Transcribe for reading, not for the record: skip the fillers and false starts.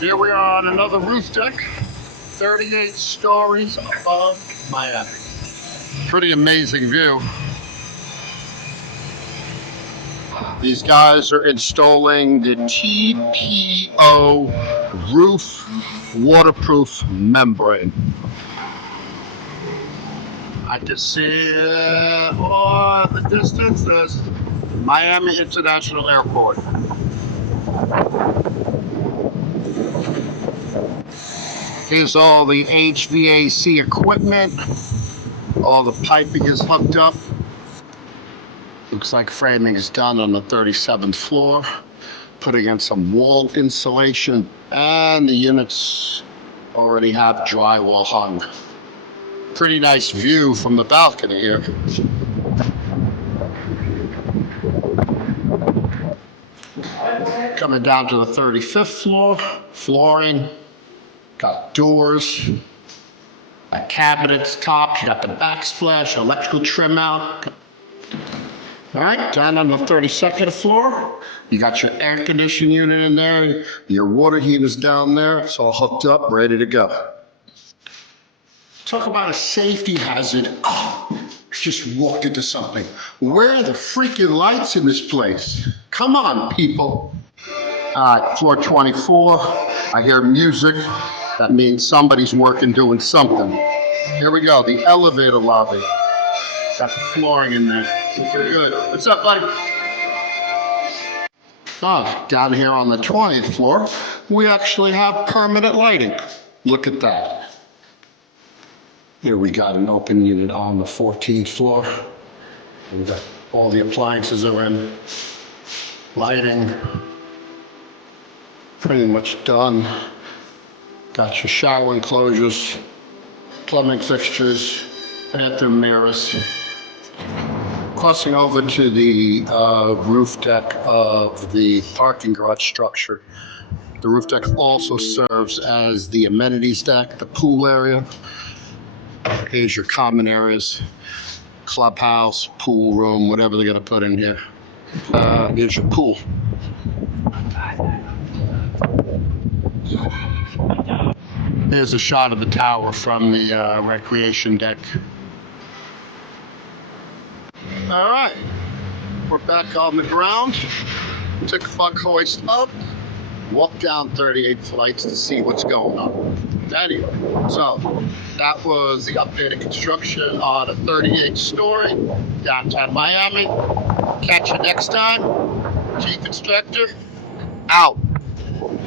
Here we are on another roof deck, 38 stories above Miami. Pretty amazing view. These guys are installing the TPO roof waterproof membrane. I can see in the distance there's Miami International Airport. Here's all the HVAC equipment. All the piping is hooked up. Looks like framing is done on the 37th floor. Putting in some wall insulation, and the units already have drywall hung. Pretty nice view from the balcony here. Coming down to the 35th floor, flooring, got doors, got cabinets, tops, you got the backsplash, electrical trim out. All right, down on the 32nd floor, you got your air conditioning unit in there, your water heater's down there, it's all hooked up, ready to go. Talk about a safety hazard. Oh, just walked into something. Where are the freaking lights in this place? Come on, people. Floor 24, I hear music. That means somebody's working, doing something. Here we go, the elevator lobby. Got the flooring in there. Pretty good. What's up, buddy? Oh, down here on the 20th floor, we actually have permanent lighting. Look at that. Here we got an open unit on the 14th floor. We got all the appliances are in. Lighting. Pretty much done. Got your shower enclosures, plumbing fixtures, bathroom mirrors. Crossing over to the roof deck of the parking garage structure. The roof deck also serves as the amenities deck, the pool area. Here's your common areas, clubhouse, pool room, whatever they're gonna put in here. Here's your pool. There's a shot of the tower from the recreation deck. All right, we're back on the ground. Took a buck hoist up, walked down 38 flights to see what's going on. Anyway, so that was the updated construction on a 38-story downtown Miami. Catch you next time. Chief Inspector, out.